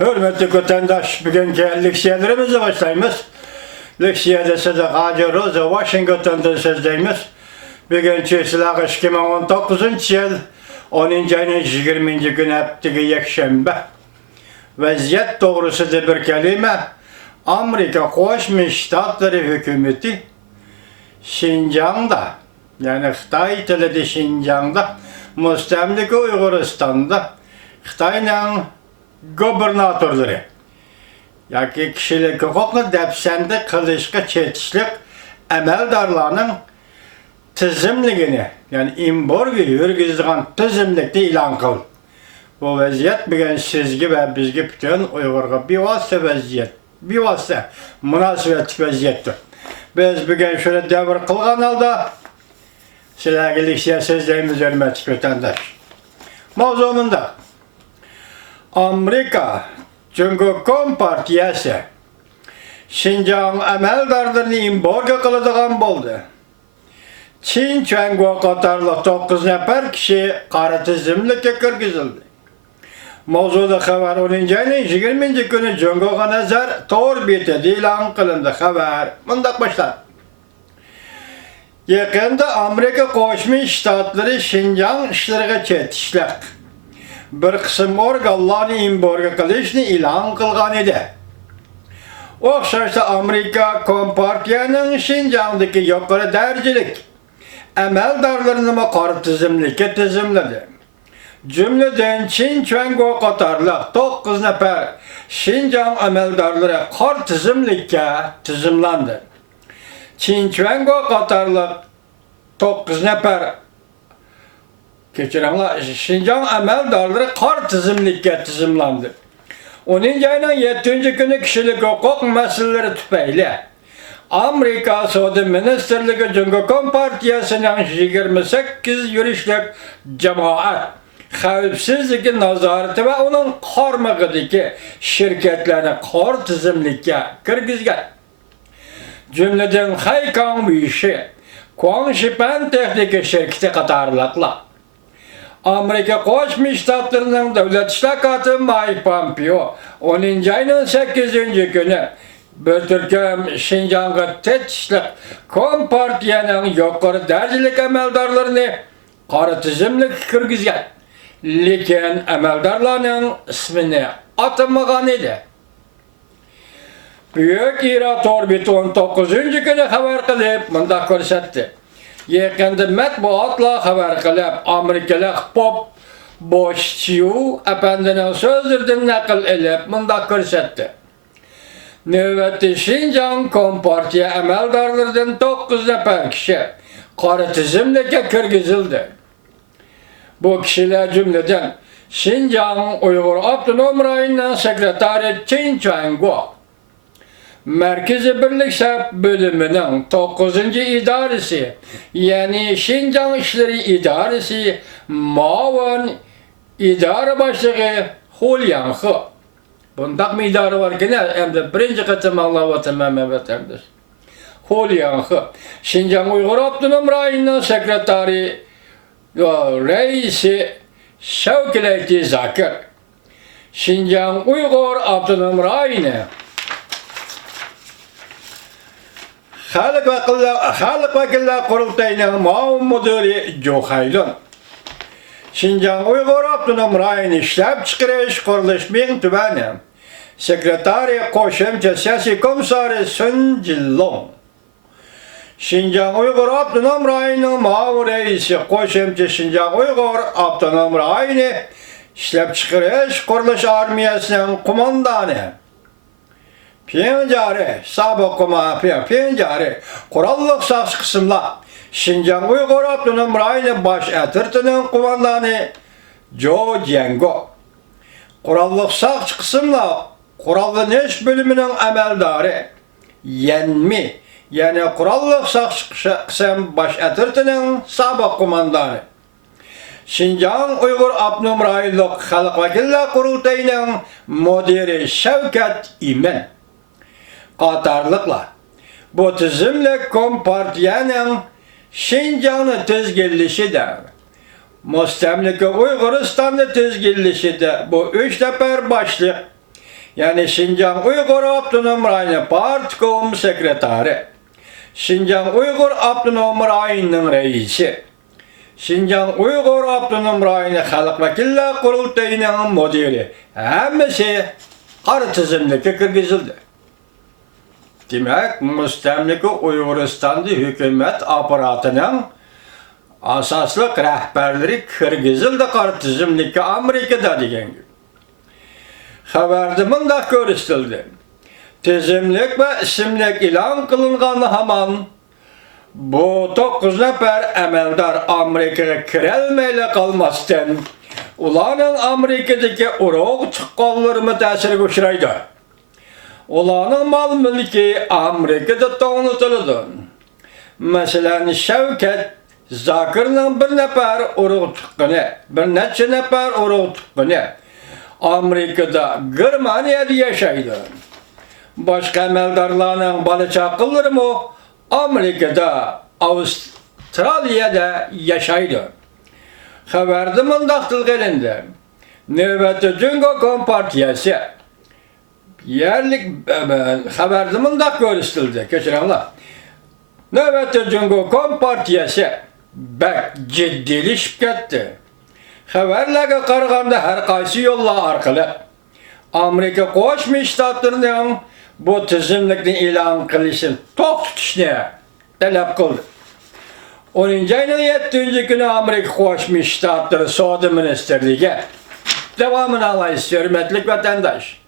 Hürmetli vatandaş, bugünkü leksiyalarımıza başlayımız. Leksiyada size Hacı Rosa Washington'dan sözdeyimiz. Bugünkü silahı 2019 yıl 10. ayının 20. günü heptiki yekşembe. Vaziyet doğrusu da bir kelime. Amerika Koşmuş Ştatları hükümeti Şincan'da, yani Xitay tilidi Şincan'da, Müstemlike Uyguristan'da Xitay'ın gubernatörleri, yoki kishilik huquqni dafsanda qilishga chetishlik amaldarlarning tizimligini, ya'ni embargo yurgizgan tizimlikni e'lon qildi. Bu vaziyat bugun sizga va bizga butun Uyg'urga bevosita vaziyat, bevosita munosabatli vaziyatdir. Biz bugun shuni davr qilgan holda sizlarga leksiya so'zlaymiz, hurmatli vatandosh. Mavzumunda Amerika Cumhuriyet Partiyası Şinjan amaldarlarını embargo qiladigan bo'ldi. Çin Çango qatorli 9 nafar kishi qora tizimlikka kirgizildi. Mavzuda xabar 10. ayning 20. kuni Jungoga nazar to'r betida e'lon qilindi. Xabar bunday boshlanadi. Yaqinda Amerika Qo'shma Shtatlari Şinjan ishlariga chetishlik bir qism organlarni embargo qilishni e'lon qilgan edi. O'xshashda Amerika Kompartiyaning Şinjandagi yuqori darajalik amaldarlarini qora tizimlikka tizimladi. Cümleden Çin Çuango qatorli 9 nafar Şinjan amaldarlari qora tizimlikka tizimlandi. Çin Çuango qatorli 9 nafar Şinjan amaldarlari qora tizimlikka tizimlandi. 10. ayının 7. günü kishilik huquq masalalari tufayli Amerika Savdo Ministerligi Cumhuriyet Partiyasining 28 yurishlik jamoat xavfsizligi nazorati va uning qarmog'idagi shirkatlarni qora tizimlikka kirgizgan. Jumladan Haykang Wishi, Guangshipan texnika shirkati qatorliqlar. Amerika Qo'shma Shtatlarining davlat ishlar kotibi Mike Pompeo 10. ayning 8. kuni bir turkum Şinjanga tetishlik Kompartiyaning yuqori darajalik amaldorlarini qora tizimlikka kirgizgan. Lekin amaldorlarning ismini atamagan edi. Büyük İran Orbit 19. kuni xabar qilib bunday ko'rsatdi. Yaqinda matbuotlar xabar qilib, Amerikalik Pop Boshchiu apandining so'zlaridan naql ilib bunday ko'rsatdi. Navbatda Şinjan Kompartiya amaldorlaridan 9 nafar kishi qora tizimlikka kirgizildi. Bu kishilar jumladan Şinjan Uyg'ur Avtonom rayonining sekretari Çin Çuango, Merkezi Birlik Şef bölümünün 9. idaresi, yani Şinjan İşleri İdaresi Muavin İdare Başlığı Hu Lianghe. Bundak mı idare var ki ne? Hem de birinci katım Allah'a tamamen Hu Lianghe. Şinjan Uyghur Avtonom Rayoni'nin sekreteri reisi Şevket Zakir. Şinjan Uyghur Avtonom Rayoni Xalq Vakillar Qurultayı'nın muavin müdiri Jo Haylun. Şinjan Uyghur Avtonom Rayoni ishlab chiqarish qurilish tumanı sekretari qo'shimcha siyosiy komissari Sun Jillong. Şinjan Uyghur Avtonom Rayonining muavin raisi qo'shimcha Şinjan Uyghur Avtonom Rayoni ishlab chiqarish qurilish armiyasining qo'mondoni Penjari, sabık Penjari, Kurallık saks kısımlar, Şinjan Uyghur Avtonom Rayoni baş etirtinin kumandanı Jo Jiango. Kurallık saks kısımlar, Kurallı iş bölümünün amaldarı Yenmi, yani Kurallık saks kısım baş etirtinin sabık kumandanı. Şinjan Uyghur Avtonom Rayonluq Xalq Vakillar Qurultayı'nın müdiri Şevket İmen. Qatarlıqlar. Bu tizimlik Kompartiyaning Şinjanni tizginlashida, Müstemlike Uyg'uristonni tizginlashida bu 3 nafar boshliq Yani Şinjan Uygur Abdunum Rayını Partikoum Sekretari, Şinjan Uygur Abdunum Rayı'nın reisi, Şinjan Uygur Abdunum Rayını Halk Vekiller Kurultayı'nın müdiri, hemmesi qarı tizimlikке kirgizildi. Demek müstemliki Uyguristan'da hükümet aparatının asaslık rehberleri kirgizildi qarı tizimlikке Amerika'da degen gibi. Haberde mındaq görüstüldü. Tizimlik ve isimlik ilan kılınğan haman bu 9 nefer emeldar Amerika'ya kirelmeyle kalmasın. Ulanın Amerika'daki uruq çıqqanlarımı təsir uçraydı. Ulanın mal mülki Amerika'da tanıtıldı. Mesela Şevket Zakir'nin bir nefer uruq çıqqını, bir neçe nefer uruq çıqqını Amerika'da, Germaniya'da yaşaydı. Başka emeldarlarının balı çakılır mı? Amerika'da, Avustralya'da yaşaydı. Haberde mındaqtıl gelindi. Növbeti Cüngo Kompartiyası yerlik haberde mındaq görüstüldü. Keçirenler. Növbeti Cüngo Kompartiyası bek ciddilişip gitti. Haberlerge qaraganda her qaysı yolla arqılı Amerika Qo'shma Shtatlarının bu tizimlikni e'lon qilishini to'q tutishni talab qildi. 10 ayning 7 kuni Amerika Qo'shma Shtatlari Savdo Ministerligi davomini alaysiz, hurmatli vatandosh.